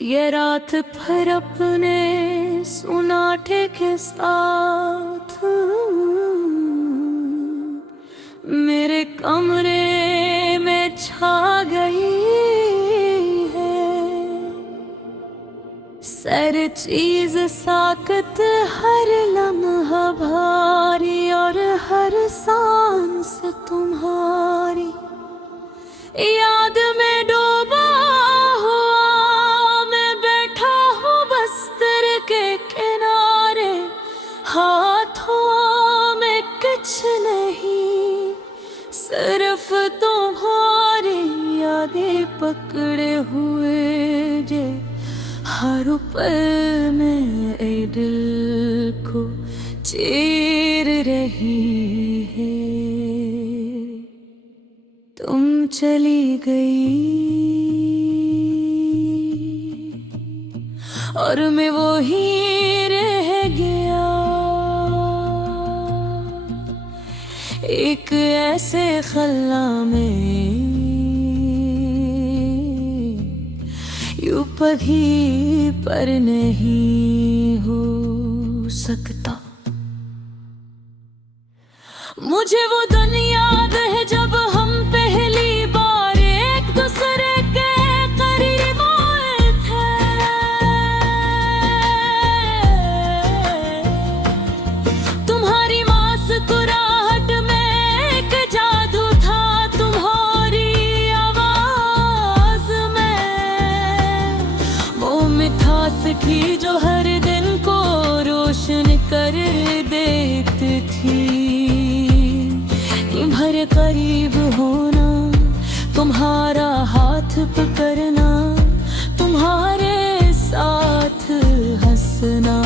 ये रात फिर अपने सुनाटे के साथ मेरे कमरे में छा गई है। सर चीज साकत हर लम्हा भारी और हर सांस तुम्हारी याद में डूबा हुआ मैं बैठा हूँ बस्तर के किनारे। हाथों में कुछ नहीं सिर्फ तुम्हारी यादें पकड़े हुए जे हर पल में ए दिल को चीर रही है। तुम चली गई और मैं वही रह गया एक ऐसे खल्ला में यूं कभी पर नहीं हो सकता। मुझे वो दिन याद है जब हम पहली बार एक दूसरे के करीब आए थे। तुम्हारी मुस्कुराहट में एक जादू था, तुम्हारी आवाज में वो मिठास थी जो हर दिन को रोशन कर देती थी। भर करीब होना, तुम्हारा हाथ पकड़ना, तुम्हारे साथ हंसना,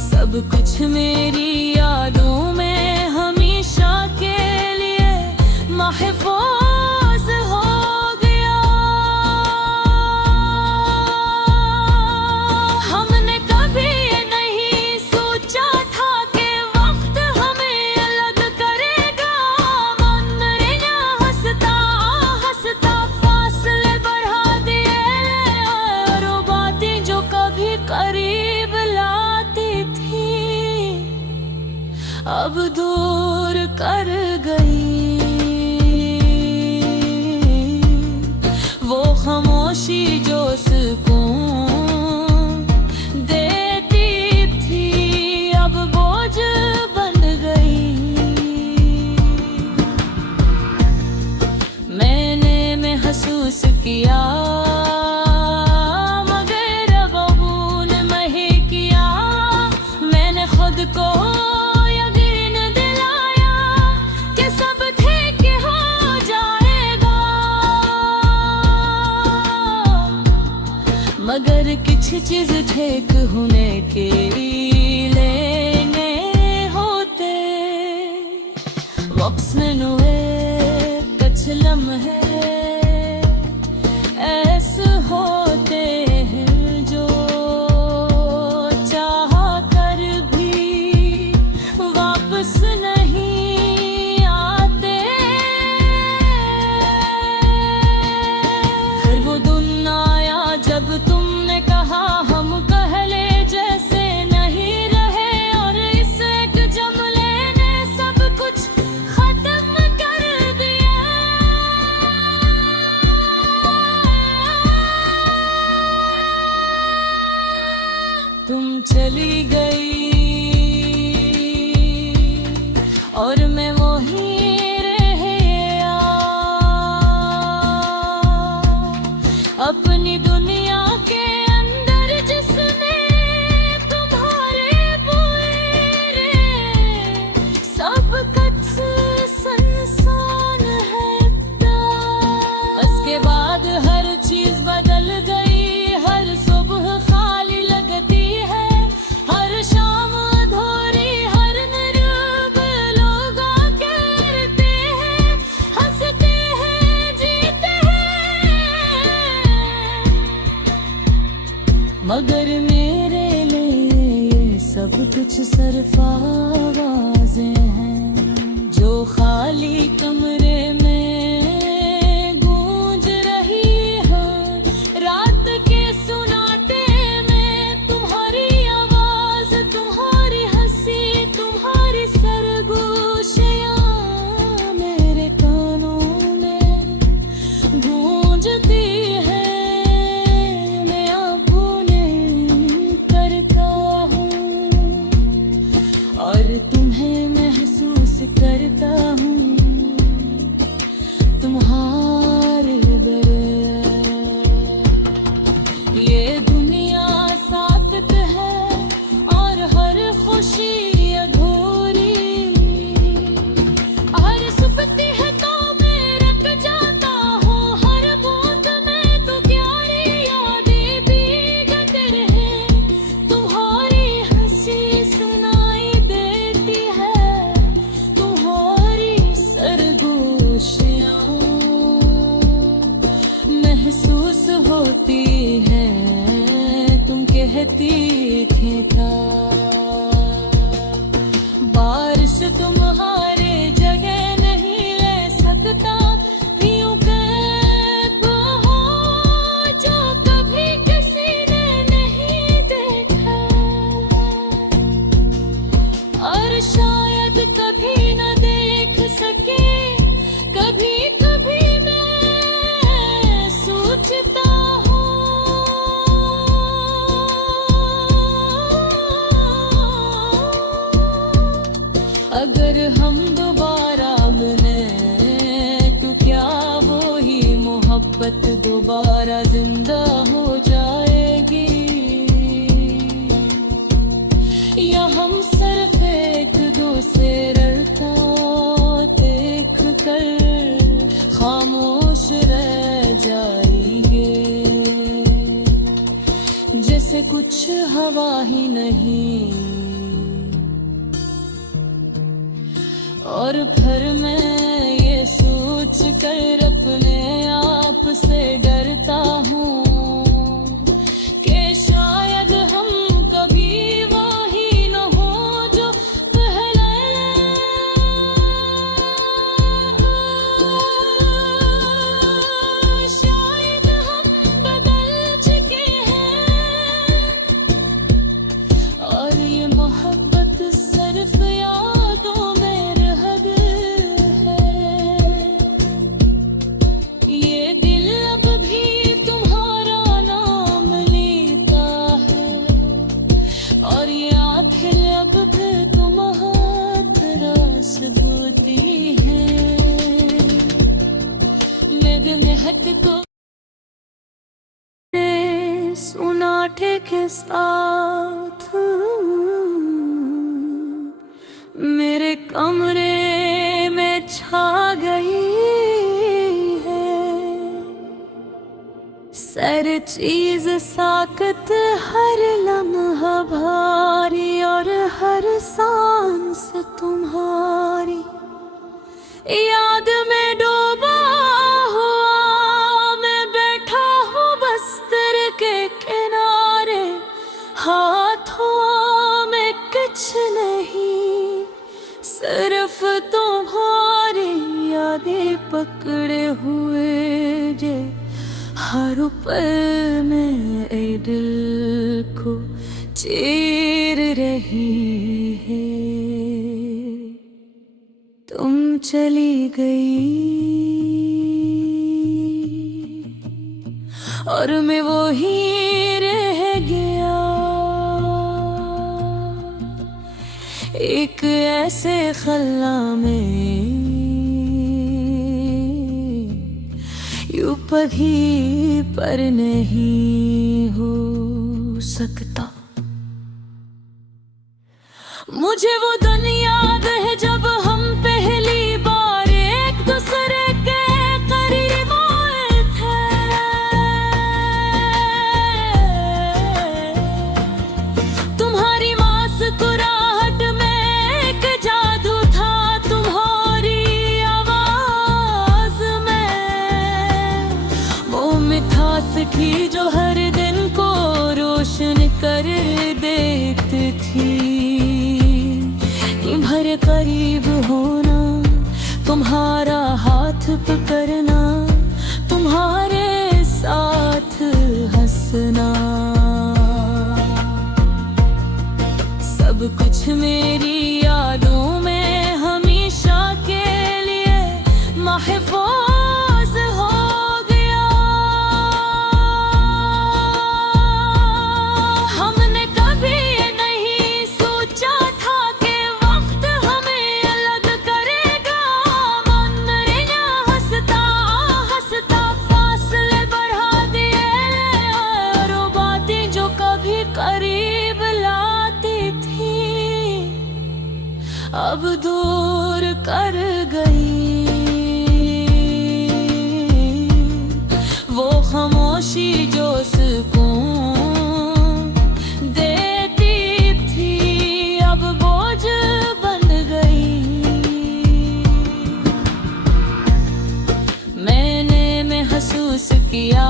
सब कुछ मेरी यादों में हमेशा के लिए महफूज हो गया। हमने कभी ये नहीं सोचा था करीब लाती थी अब दूर कर गई। वो खामोशी जो सुकून देती थी अब बोझ बन गई। मैंने महसूस किया को यकीन दिलाया कि सब ठीक हो जाएगा, मगर कुछ चीज ठीक होने के लेने होते वक्त में हुए कुछ लम्हे ऐसे होते हैं जो नहीं आते। फिर वो दिन आया जब तुमने कहा हम पहले जैसे नहीं रहे और इस एक जुमले ने सब कुछ खत्म कर दिया। तुम चली गई और मैं वहीं रह गया अपनी दुनिया के अंदर जिसमें तुम्हारे बुरे सब कुछ संसान है। उसके बाद हर चीज बदल गई, हर सुबह खाली लगती है, हर शाम अधूरी, हर मगर मेरे लिए ये सब कुछ सिर्फ आवाज़ें हैं जो खाली कमरे में गूंज रही महसूस होती है, तुम कहती थी था। बारिश तुम्हारे जगह नहीं ले सकता, यूं कैद हो जो कभी किसी ने नहीं देखा। और शायद कभी न देख सके, कभी कभी मैं सोचता हूँ, अगर हम दोबारा मिले तो क्या वो ही मोहब्बत दोबारा जिंदा हो जाएगी, या हम सिर्फ एक दूसरे का देख कर खामोश रह जाएंगे, जैसे कुछ हवा ही नहीं। और फिर मैं ये सोच कर अपने आप से डरता हूँ कि शायद हम कभी वो ही न हो जो पहले। शायद हम बदल चुके हैं, और ये मोहब्बत सिर्फ यादों में महक को सुनाटे के साथ मेरे कमरे में छा गई है। सर चीज साकत हर लम्हा भारी, और हर सांस तुम्हारी याद में डूबा हुआ मैं बैठा हूँ बस्तर के किनारे। हाथों में कुछ नहीं, सिर्फ तुम्हारी यादें पकड़े हुए जे हर पल में ए दिल को चीर रही है। तुम चली गई और मैं वो ही रह गया, एक ऐसे खल्ला में यूं कभी पर नहीं हो सकता। मुझे वो दिन याद है जब हम पहली बार एक दूसरे के करीब आए थे। तुम्हारी मुस्कुराहट में एक जादू था, तुम्हारी आवाज में वो मिठास थी जो हर दिन को रोशन कर देती थी। भर करीब होना, तुम्हारा हाथ पकड़ना, तुम्हारे साथ हंसना, सब कुछ मेरी यादों में हमेशा के लिए महफूज हो गया। हमने कभी ये नहीं सोचा था कि वक्त हमें अलग करेगा। मंजरें हंसता हंसता फासले बढ़ा दिए, और वो बातें जो कभी करीब लाती थी अब दूर कर गई। वो खामोशी जो सुकून देती थी अब बोझ बन गई। मैंने महसूस किया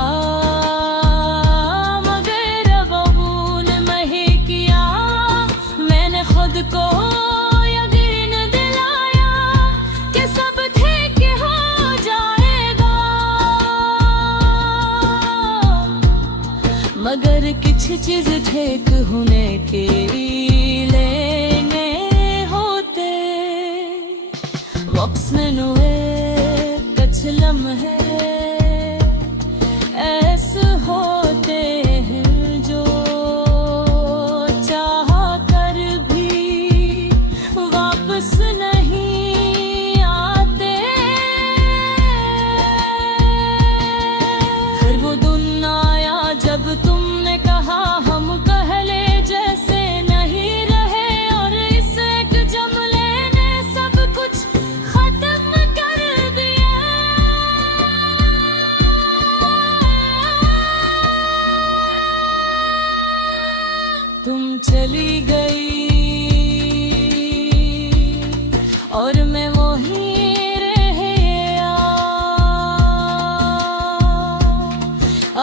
मगर किछ चीज ठीक होने के लेने होते वक्त में नुए कुछ लम्हे ऐसे होते हैं जो चाह कर भी वापस नहीं आते। फिर वो दिन आया जब तुमने कहा हम पहले जैसे नहीं रहे और इस एक जुमले ने सब कुछ खत्म कर दिया। तुम चली गई और मैं वहीं रह गया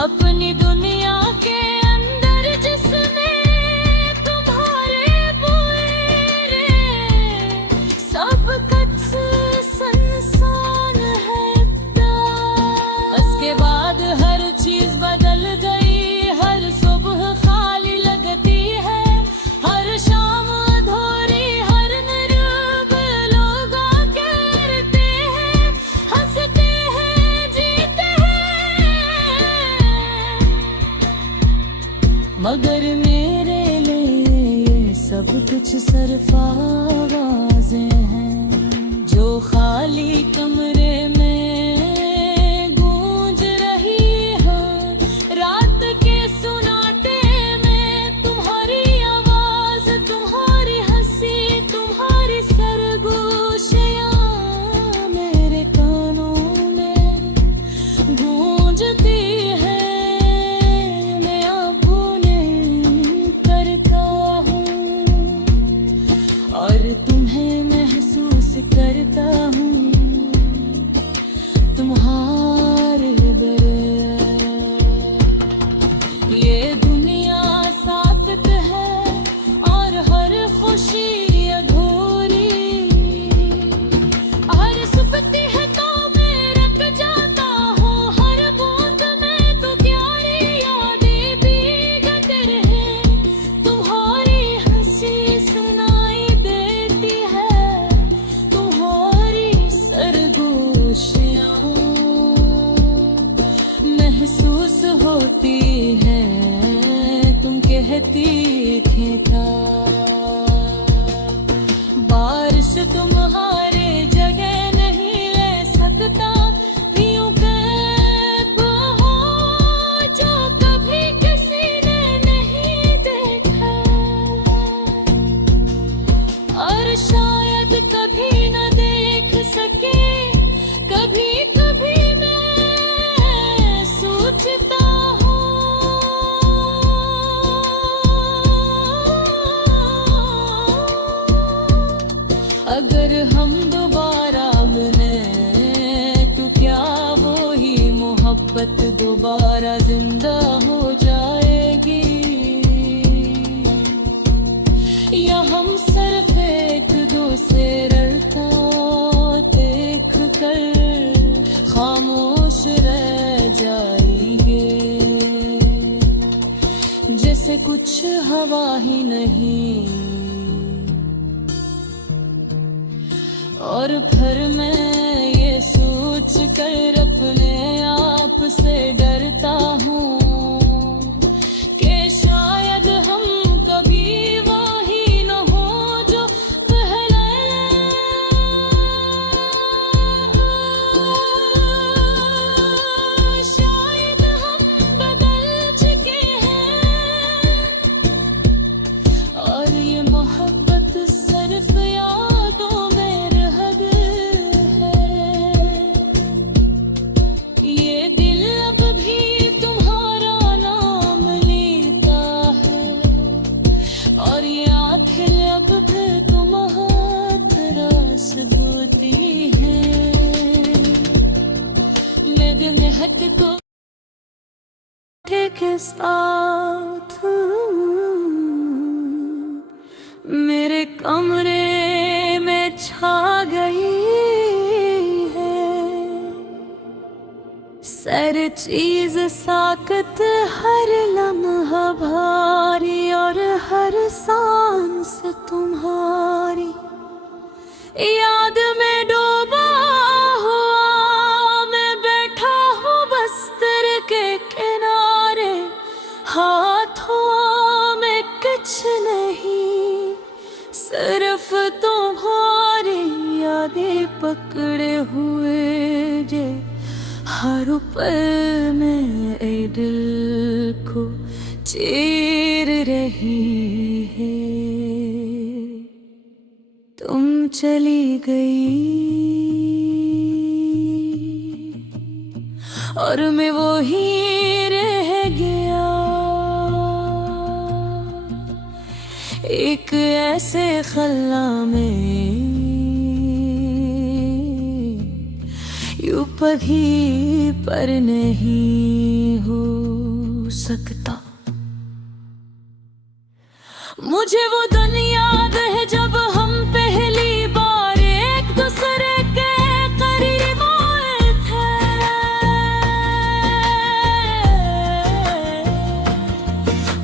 अपनी दुनिया के अंदर जिसमें तुम्हारे बुरे सब कुछ संसान है। उसके बाद हर चीज बदल गई, हर सुबह खाली लगती है, हर शाम अधूरी, हर निरूप लोग करते हैं, हंसते हैं, जीते हैं। मगर मेरे लिए ये सब कुछ सिर्फ आवाजें हैं जो खाली कमरे में गूंज रही है। रात के सुनाटे में तुम्हारी आवाज, तुम्हारी हंसी, तुम्हारी सरगोशियां मेरे कानों में गूंजती है। मैं आपने करता हूँ और तुम्हें महसूस करता हूँ तुम्हारे बगैर। ये दुनिया साथ है और हर खुशी अधूरी, हर सुपती है तो मैं रख जाता हूँ, हर बूंद में तो प्यारी यादें भीगत रहे। तुम्हारी हंसी सुनाई देती है, तुम्हारी सरगोशियां महसूस होती है। तुम कहती थी था बारिश तुम्हारे जगह नहीं ले सकता, यूं कैद हो जो कभी किसी ने नहीं देखा और शायद कभी न देख सके। कभी कभी मैं सोचता हूँ अगर हम दोबारा मिले तो क्या वो ही मोहब्बत दोबारा जिंदा हो जाएगी, या हम सिर्फ एक दूसरे रड़ता देख कर खामोश रह जाएंगे जैसे कुछ हवा ही नहीं। और फिर मैं ये सोच कर अपने आप से डरता हूँ कि शायद हम कभी वो ही न हो जो पहले। शायद हम बदल चुके हैं और ये मोहब्बत सिर्फ यादों में रह गई है। ये दिल अब भी तुम्हारा नाम लेता है और ये आंखें अब भी तुम्हारा सबूती है। मेरे महक को के साथ मेरे कमरे में छा गई है। सर चीज साकत हर लम्हा भारी और हर सांस तुम्हारी याद में डूबा हुआ मैं बैठा हूँ बस्तर के किनारे हाथों में कुछ नहीं सिर्फ तुम्हारी यादें पकड़े हुए जे हर पल में ए दिल को चीर रही है। तुम चली गई और मैं वो ही रह गया एक ऐसे खल्ला में यूं कभी पर नहीं हो सकता। मुझे वो दिन याद है जब हम पहली बार एक दूसरे के करीब आए थे।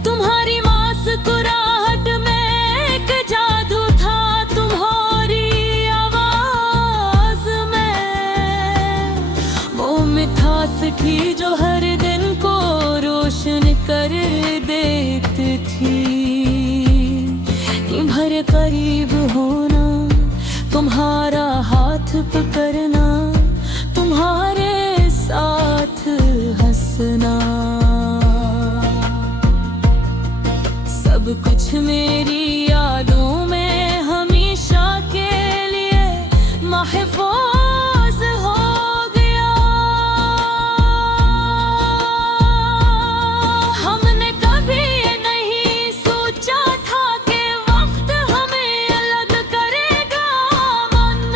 तुम्हारी मुस्कुराहट में एक जादू था, तुम्हारी आवाज में वो मिठास थी जो हर दिन को रोशन कर देती थी। भर करीब होना, तुम्हारा हाथ पकड़ना, तुम्हारे साथ हंसना, सब कुछ मेरी यादों में हमेशा के लिए महफूज हो गया। हमने कभी ये नहीं सोचा था कि वक्त हमें अलग करेगा। मन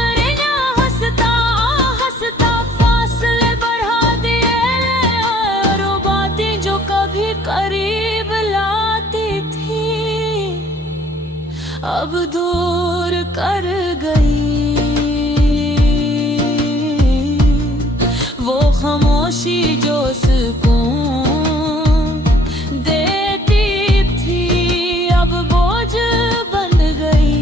हंसता हंसता फासले बढ़ा दिए और वो बातें जो कभी करीब लाती थी अब दूर कर गई। वो खामोशी जो सुकून देती थी अब बोझ बन गई।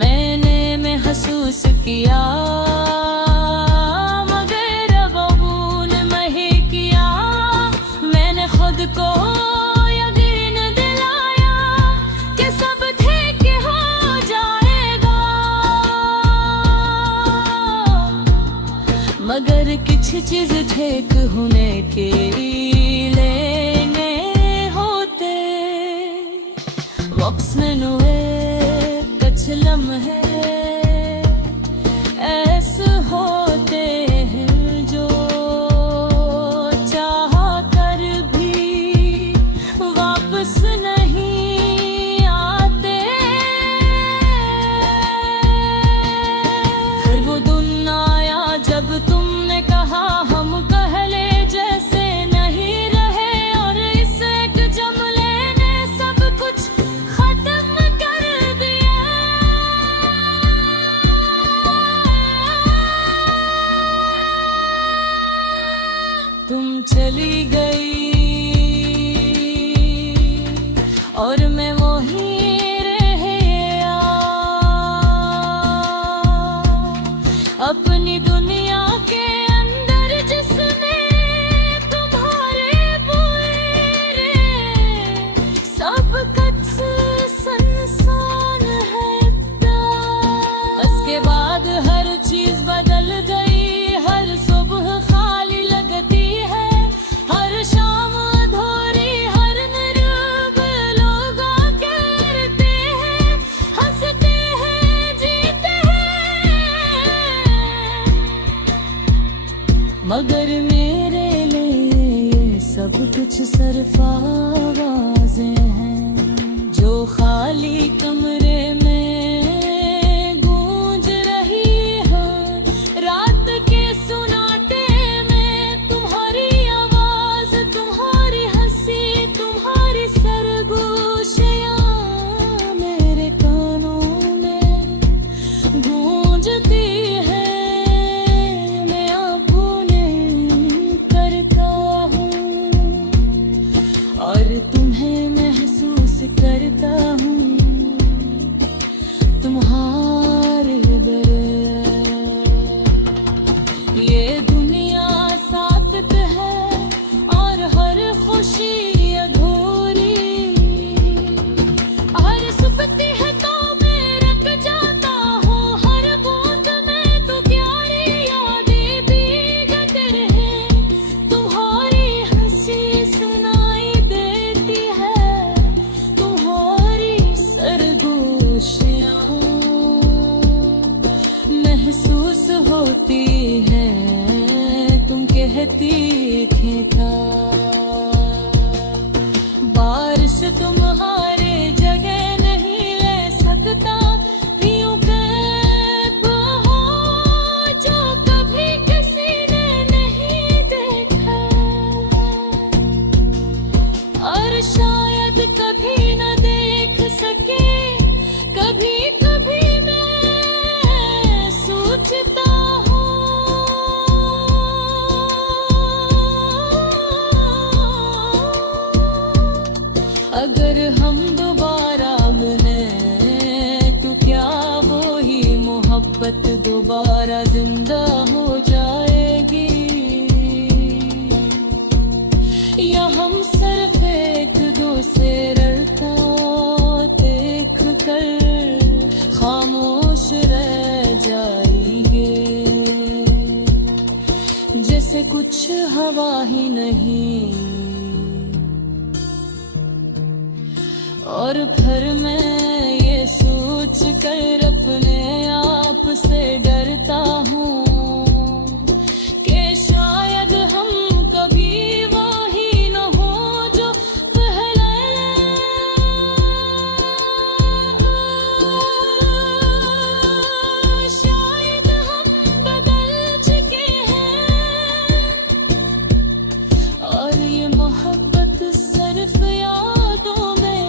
मैंने महसूस किया मगर कबूल नहीं किया। मैंने खुद को यकीन दिलाया कि सब ठीक हो जाएगा, मगर कुछ चीज ठीक होने के लेने होते वक्त में हुए कुछ लम्हे ऐसे होते हैं जो चाह कर भी वापस नहीं आते। फिर वो दिन आया जब तुमने कहा हम पहले जैसे नहीं रहे और इस एक जुमले ने सब कुछ खत्म कर दिया। तुम चली गई और मैं वहीं रह गया अपनी दुनिया के अंदर जिसमें तुम्हारे बुरे सब कुछ संसान है। उसके बाद हर चीज बदल गई, हर सुबह खाली लगती है, हर शाम अधूरी, हर निरूप लोग करते हैं, हंसते हैं, जीते हैं, मगर मेरे लिए ये सब कुछ सिर्फ आवाजें हैं जो खाली कमरे में गूंज रही है। रात के सुनाटे में तुम्हारी आवाज, तुम्हारी हंसी, तुम्हारी सरगोशियां मेरे कानों में गूंजती है। बहती थी था। बारिश तुम्हारे जगह नहीं ले सकता, यूं कैद हो जो कभी किसी ने नहीं देखा। और शायद कभी न देख सके, कभी कभी मैं सोचता हूँ अगर हम दोबारा मिले तो क्या वो ही मोहब्बत दोबारा जिंदा हो जाएगी, या हम सिर्फ एक दूसरे रड़ता देख कर खामोश रह जाएंगे, जैसे कुछ हवा ही नहीं। और फिर मैं ये सोच कर अपने आप से डरता हूँ कि शायद हम कभी वो ही न हो जो पहले। शायद हम बदल चुके हैं और ये मोहब्बत सिर्फ यादों में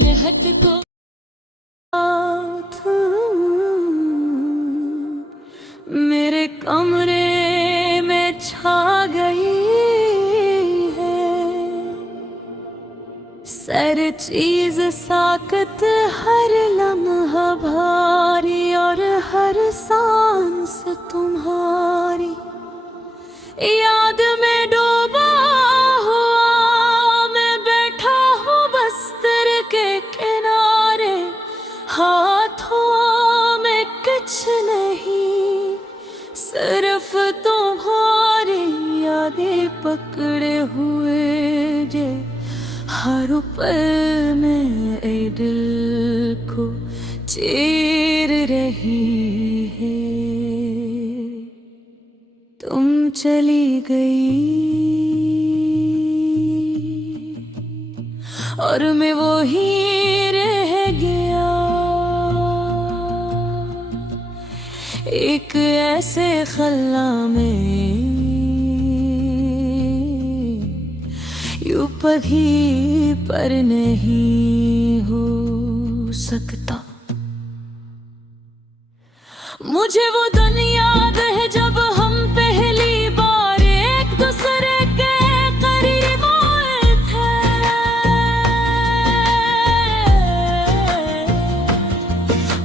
महक को मेरे कमरे में छा गई है, सर चीज साकत हर लम्हा भारी और हर सांस तुम्हारी याद में डूबा हुआ मैं बैठा हूँ बस्तर के किनारे, हाथों में कुछ नहीं सिर्फ तुम्हारी यादें पकड़े हुए जे हर पल में ए दिल को चीर रही है। तुम चली गई और मैं वो ही रह गया, एक ऐसे खल्ला में यूं कभी पर नहीं हो सकता। मुझे वो दिन याद है जब हम पहली बार एक दूसरे के करीब आए थे।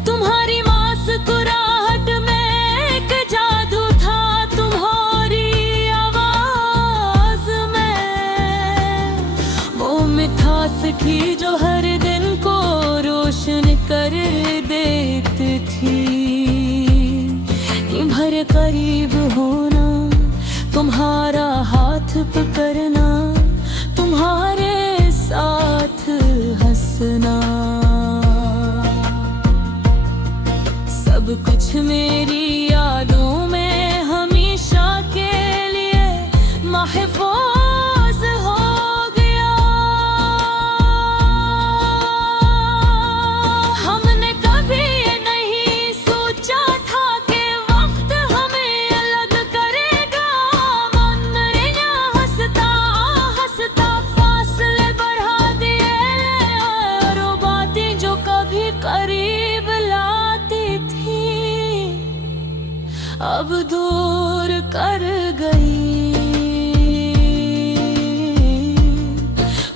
तुम्हारी मुस्कुराहट में एक जादू था, तुम्हारी आवाज में वो मिठास थी जो हर दिन को रोशन कर देती थी। भर करीब होना, तुम्हारा हाथ पकड़ना, तुम्हारे साथ हंसना, सब कुछ मेरी यादों में हमेशा के लिए महफूज हो गया। हमने कभी ये नहीं सोचा था कि वक्त हमें अलग करेगा। मंजरें हंसता हंसता फासले बढ़ा दिए और वो बातें जो कभी करीब लाती थी अब दूर कर गई।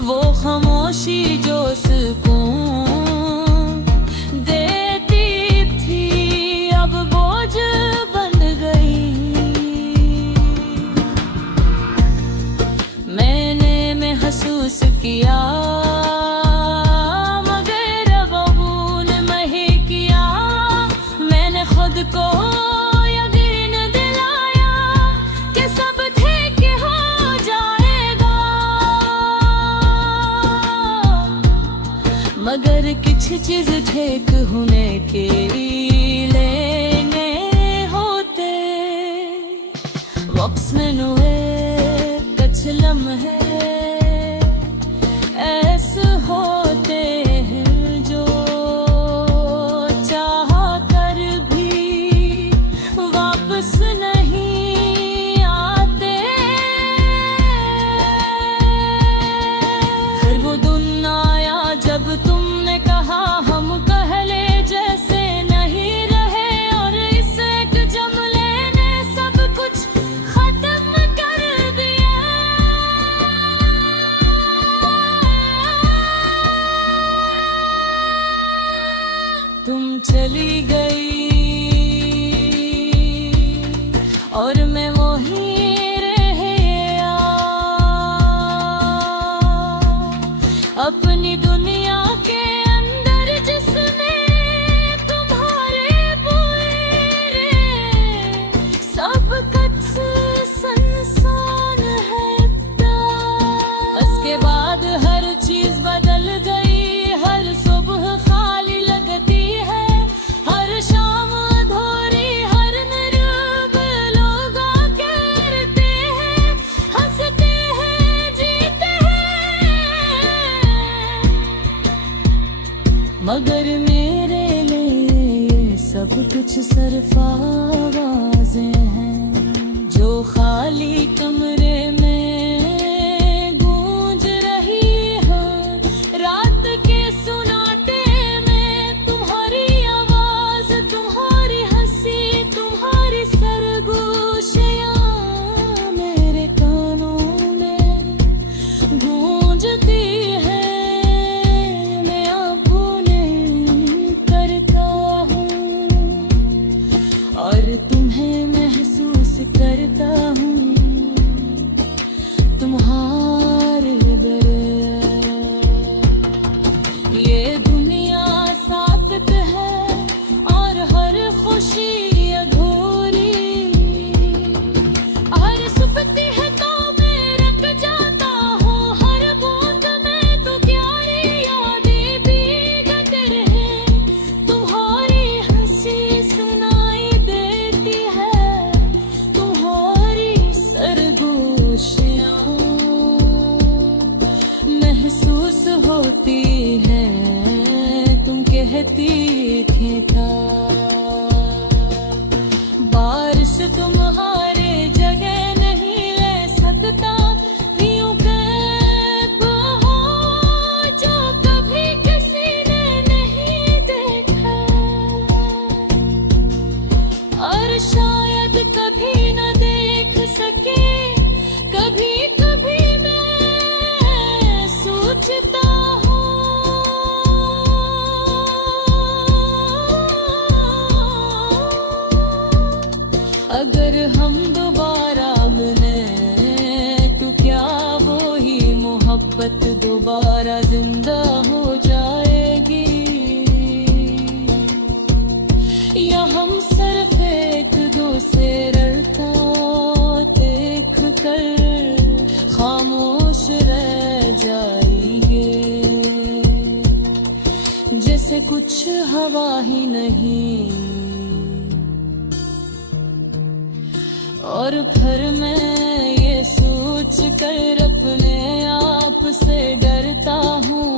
वो खामोशी जो सुकून देती थी अब बोझ बन गई। मैंने महसूस किया मगर कबूल नहीं किया। मैंने खुद खुद को यकीन दिलाया कि सब ठीक हो जाएगा, मगर कुछ चीज ठीक होने के लेने होते वक्त में हुए कुछ लम्हे ऐसे होते हैं जो चाह कर भी वापस नहीं आते। फिर वो दिन आया जब तुमने कहा हम पहले जैसे नहीं रहे, और इस एक जुमले ने सब कुछ खत्म कर दिया। तुम चली गई और मैं वहीं रह गया, अपनी दुनिया के अंदर जिसमें तुम्हारे बुरे सब कुछ संसान है। उसके बाद हर चीज बदल गई, हर सुबह खाली लगती है, हर शाम अधूरी, हर निरूब लोग करते हैं, हंसते हैं, जीते हैं, मगर मेरे लिए ये सब कुछ सिर्फ आवाजें हैं जो खाली कमरे में गूंज रही है। रात के सुनाटे में तुम्हारी आवाज, तुम्हारी हंसी, तुम्हारी सरगोशियां मेरे कानों में गूंजती है। मैं अब नहीं करता हूँ और तुम्हें महसूस करता हूँ तुम्हारे बगैर। ये दुनिया साबित है और हर खुशी अधूरी, हर सुपती है तो मैं रख जाता हूँ, हर बूंद में तो प्यारी यादें भीगत रहे। तुम्हारी हंसी सुनाई देती है, तुम्हारी सरगोशियां महसूस होती है। तुम कहती थी था बारिश तुम्हारे जगह नहीं ले सकता, यूं कैद हो जो कभी किसी ने नहीं देखा, और शायद कभी न देख सके। कभी कभी मैं सोचता हूँ अगर हम दोबारा मिले तो क्या वो ही मोहब्बत दोबारा जिंदा हो जाएगी, या हम सिर्फ एक दूसरे रड़ता देख कर खामोश रह जाएंगे, जैसे कुछ हवा ही नहीं। और फिर मैं ये सोच कर अपने आप से डरता हूँ